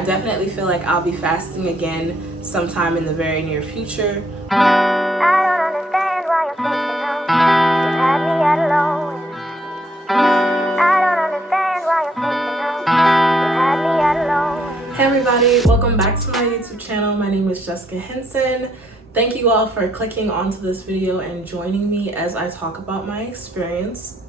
I definitely feel like I'll be fasting again sometime in the very near future. I don't understand why you're taking home. You've had me at a low. I don't understand why you're taking home. You've had me at a low. Hey everybody, welcome back to my YouTube channel. My name is Jessica Henson. Thank you all for clicking onto this video and joining me as I talk about my experience.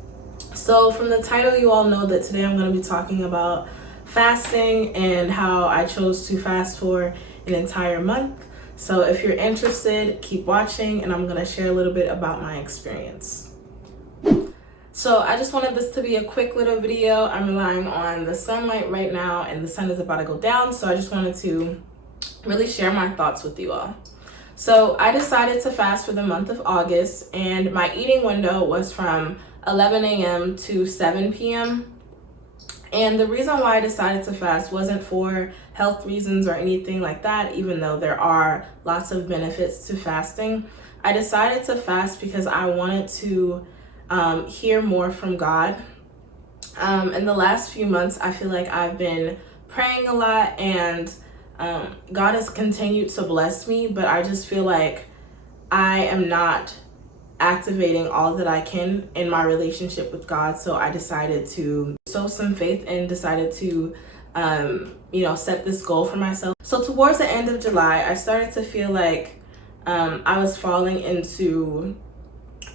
So from the title, you all know that today I'm going to be talking about fasting and how I chose to fast for an entire month. So if you're interested, keep watching and I'm going to share a little bit about my experience. So I just wanted this to be a quick little video. I'm relying on the sunlight right now and the sun is about to go down. So I just wanted to really share my thoughts with you all. So I decided to fast for the month of August and my eating window was from 11 a.m. to 7 p.m. And the reason why I decided to fast wasn't for health reasons or anything like that, even though there are lots of benefits to fasting. I decided to fast because I wanted to hear more from God. In the last few months, I feel like I've been praying a lot and God has continued to bless me, but I just feel like I am not activating all that I can in my relationship with God. So I decided to sow some faith and decided to, set this goal for myself. So towards the end of July, I started to feel like I was falling into,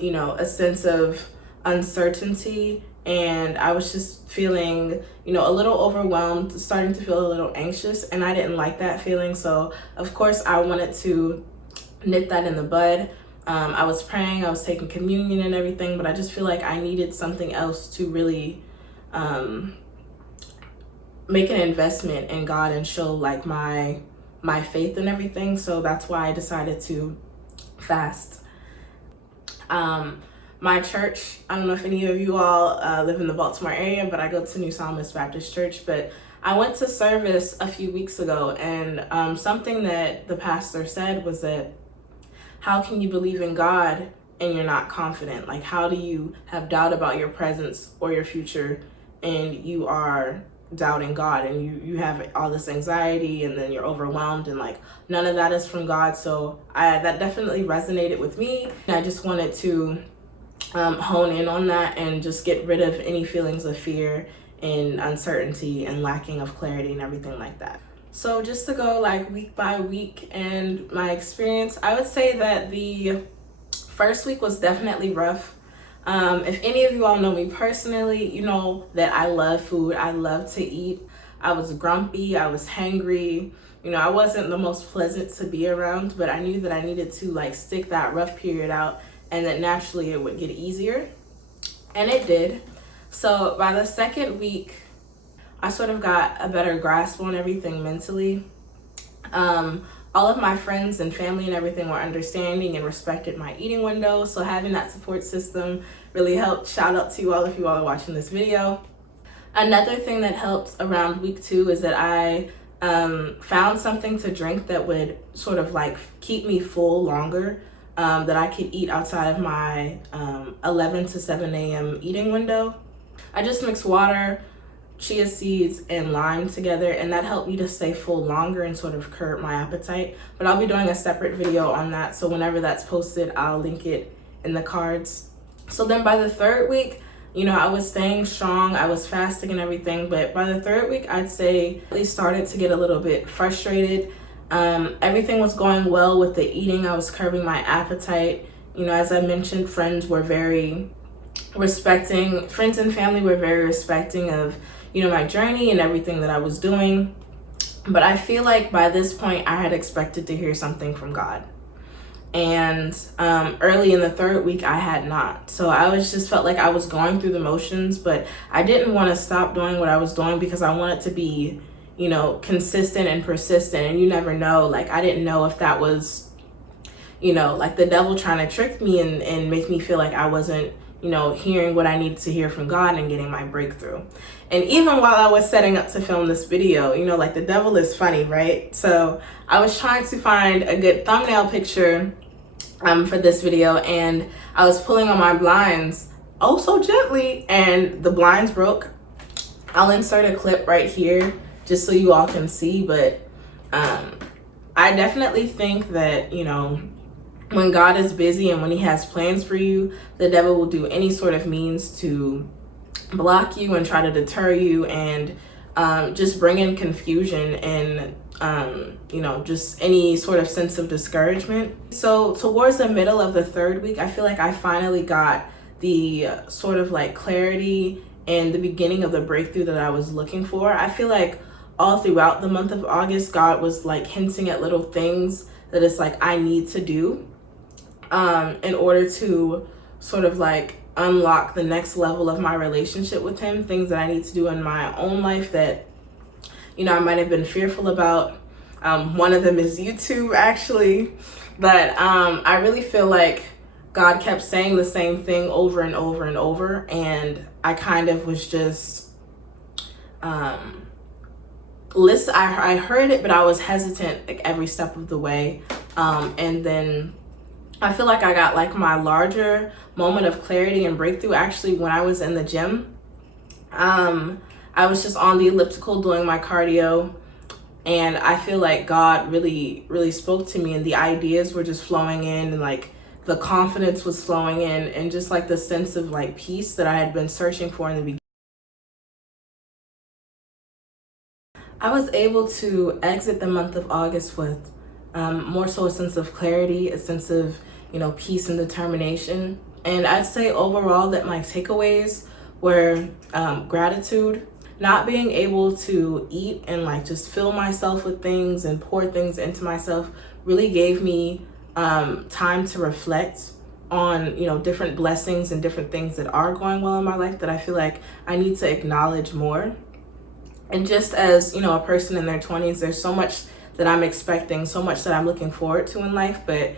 a sense of uncertainty. And I was just feeling, a little overwhelmed, starting to feel a little anxious. And I didn't like that feeling. So of course I wanted to nip that in the bud. I was praying, I was taking communion and everything, but I just feel like I needed something else to really make an investment in God and show like my faith and everything. So that's why I decided to fast. My church, I don't know if any of you all live in the Baltimore area, but I go to New Psalmist Baptist Church. But I went to service a few weeks ago, and something that the pastor said was that, how can you believe in God and you're not confident? Like, how do you have doubt about your presence or your future and you are doubting God and you have all this anxiety and then you're overwhelmed and like none of that is from God. So that definitely resonated with me. And I just wanted to hone in on that and just get rid of any feelings of fear and uncertainty and lacking of clarity and everything like that. So just to go like week by week and my experience, I would say that the first week was definitely rough. If any of you all know me personally, you know that I love food. I love to eat. I was grumpy. I was hangry. I wasn't the most pleasant to be around, but I knew that I needed to like stick that rough period out and that naturally it would get easier. And it did. So by the second week, I sort of got a better grasp on everything mentally. All of my friends and family and everything were understanding and respected my eating window. So having that support system really helped. Shout out to you all if you all are watching this video. Another thing that helped around week 2 is that I found something to drink that would sort of like keep me full longer, that I could eat outside of my 11 to 7 a.m. eating window. I just mixed water, chia seeds, and lime together, and that helped me to stay full longer and sort of curb my appetite. But I'll be doing a separate video on that, so whenever that's posted, I'll link it in the cards. So then by the third week, I was staying strong, I was fasting and everything, but by the third week, I'd say I started to get a little bit frustrated. Everything was going well with the eating. I was curbing my appetite. As I mentioned, friends and family were very respecting of my journey and everything that I was doing. But I feel like by this point I had expected to hear something from God. And early in the third week I had not. So I just felt like I was going through the motions, but I didn't want to stop doing what I was doing because I wanted to be, consistent and persistent. And you never know, like I didn't know if that was, like the devil trying to trick me and make me feel like I wasn't, hearing what I needed to hear from God and getting my breakthrough. And even while I was setting up to film this video, like the devil is funny, right? So I was trying to find a good thumbnail picture for this video, and I was pulling on my blinds oh so gently and the blinds broke. I'll insert a clip right here just so you all can see. But I definitely think that, when God is busy and when he has plans for you, the devil will do any sort of means to block you and try to deter you and just bring in confusion and just any sort of sense of discouragement. So towards the middle of the third week, I feel like I finally got the sort of like clarity and the beginning of the breakthrough that I was looking for. I feel like all throughout the month of August, God was like hinting at little things that it's like I need to do in order to sort of like unlock the next level of my relationship with him, things that I need to do in my own life that, I might have been fearful about. One of them is YouTube, actually. But I really feel like God kept saying the same thing over and over and over. And I kind of was just, I heard it, but I was hesitant like every step of the way. And then I feel like I got like my larger moment of clarity and breakthrough actually when I was in the gym. I was just on the elliptical doing my cardio, and I feel like God really, really spoke to me, and the ideas were just flowing in, and like the confidence was flowing in, and just like the sense of like peace that I had been searching for in the beginning. I was able to exit the month of August with more so a sense of clarity, a sense of, peace and determination. And I'd say overall that my takeaways were gratitude, not being able to eat and like just fill myself with things and pour things into myself really gave me time to reflect on, different blessings and different things that are going well in my life that I feel like I need to acknowledge more. And just as, a person in their 20s, there's so much that I'm expecting, so much that I'm looking forward to in life. But,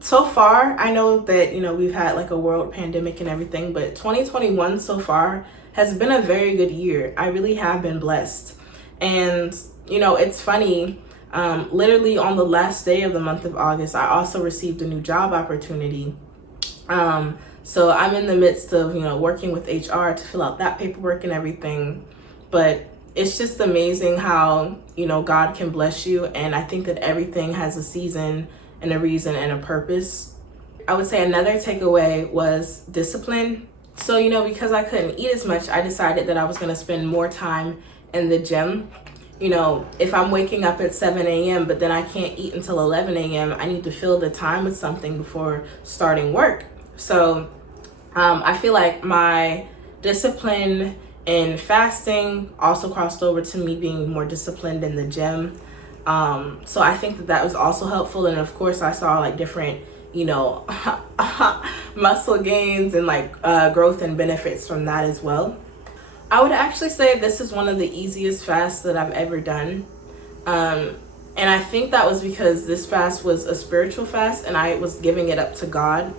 so far, I know that, we've had like a world pandemic and everything, but 2021 so far has been a very good year. I really have been blessed. And, it's funny, literally on the last day of the month of August, I also received a new job opportunity. So I'm in the midst of, working with HR to fill out that paperwork and everything. But it's just amazing how, God can bless you. And I think that everything has a season and a reason and a purpose. I would say another takeaway was discipline. So, because I couldn't eat as much, I decided that I was going to spend more time in the gym. If I'm waking up at 7 a.m., but then I can't eat until 11 a.m., I need to fill the time with something before starting work. So I feel like my discipline in fasting also crossed over to me being more disciplined in the gym. So I think that was also helpful. And of course I saw like different, muscle gains and like growth and benefits from that as well. I would actually say this is one of the easiest fasts that I've ever done. And I think that was because this fast was a spiritual fast and I was giving it up to God.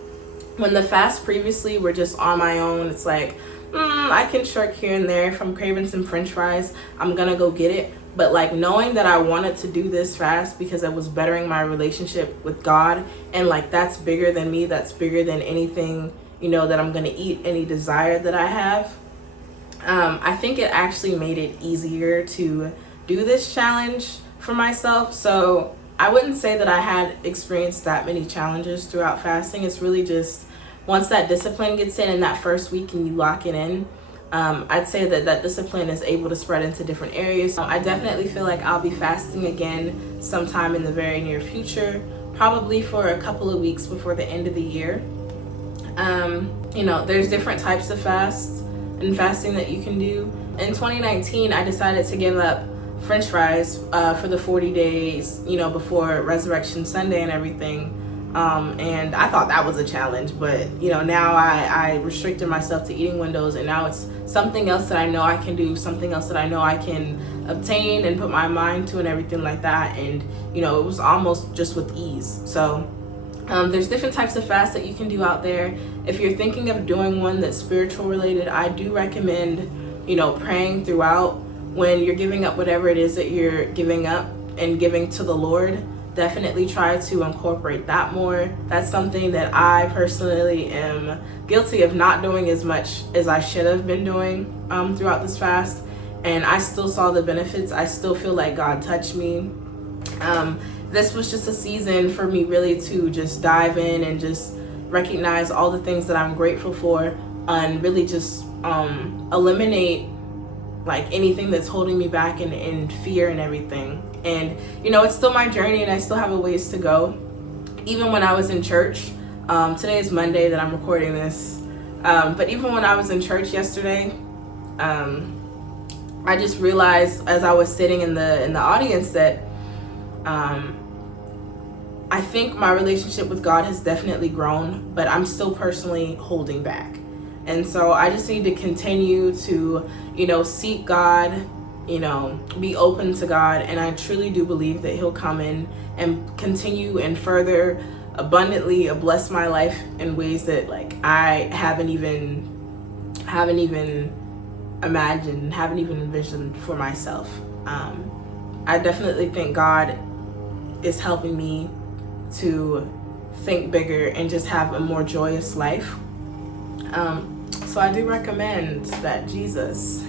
When the fasts previously were just on my own, it's like, I can shirk here and there. If I'm craving some french fries, I'm gonna go get it. But like knowing that I wanted to do this fast because it was bettering my relationship with God, and like that's bigger than me, that's bigger than anything, that I'm gonna eat, any desire that I have. I think it actually made it easier to do this challenge for myself. So I wouldn't say that I had experienced that many challenges throughout fasting. It's really just once that discipline gets in that first week and you lock it in, I'd say that discipline is able to spread into different areas. I definitely feel like I'll be fasting again sometime in the very near future, probably for a couple of weeks before the end of the year. There's different types of fasts and fasting that you can do. In 2019, I decided to give up french fries for the 40 days, before Resurrection Sunday and everything. And I thought that was a challenge, but now I restricted myself to eating windows, and now it's something else that I know I can do, something else that I know I can obtain and put my mind to and everything like that. And it was almost just with ease. So there's different types of fasts that you can do out there. If you're thinking of doing one that's spiritual related, I do recommend praying throughout when you're giving up whatever it is that you're giving up and giving to the Lord. Definitely try to incorporate that more. That's something that I personally am guilty of not doing as much as I should have been doing throughout this fast. and I still saw the benefits. I still feel like God touched me. This was just a season for me really to just dive in and just recognize all the things that I'm grateful for, and really just eliminate like anything that's holding me back and fear and everything. And it's still my journey, and I still have a ways to go. Even when I was in church, today is Monday that I'm recording this, but even when I was in church yesterday, I just realized as I was sitting in the audience that I think my relationship with God has definitely grown, but I'm still personally holding back. And so I just need to continue to, seek God, be open to God. And I truly do believe that He'll come in and continue and further abundantly bless my life in ways that like I haven't even imagined, haven't even envisioned for myself. I definitely think God is helping me to think bigger and just have a more joyous life. So I do recommend that Jesus,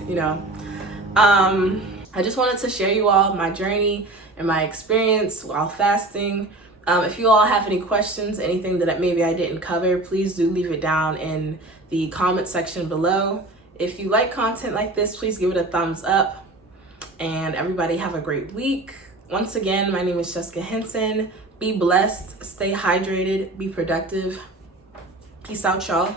I just wanted to share you all my journey and my experience while fasting. If you all have any questions, anything that maybe I didn't cover, please do leave it down in the comment section below. If you like content like this, please give it a thumbs up. And everybody have a great week. Once again, my name is Jessica Henson. Be blessed, stay hydrated, be productive. Peace out, y'all.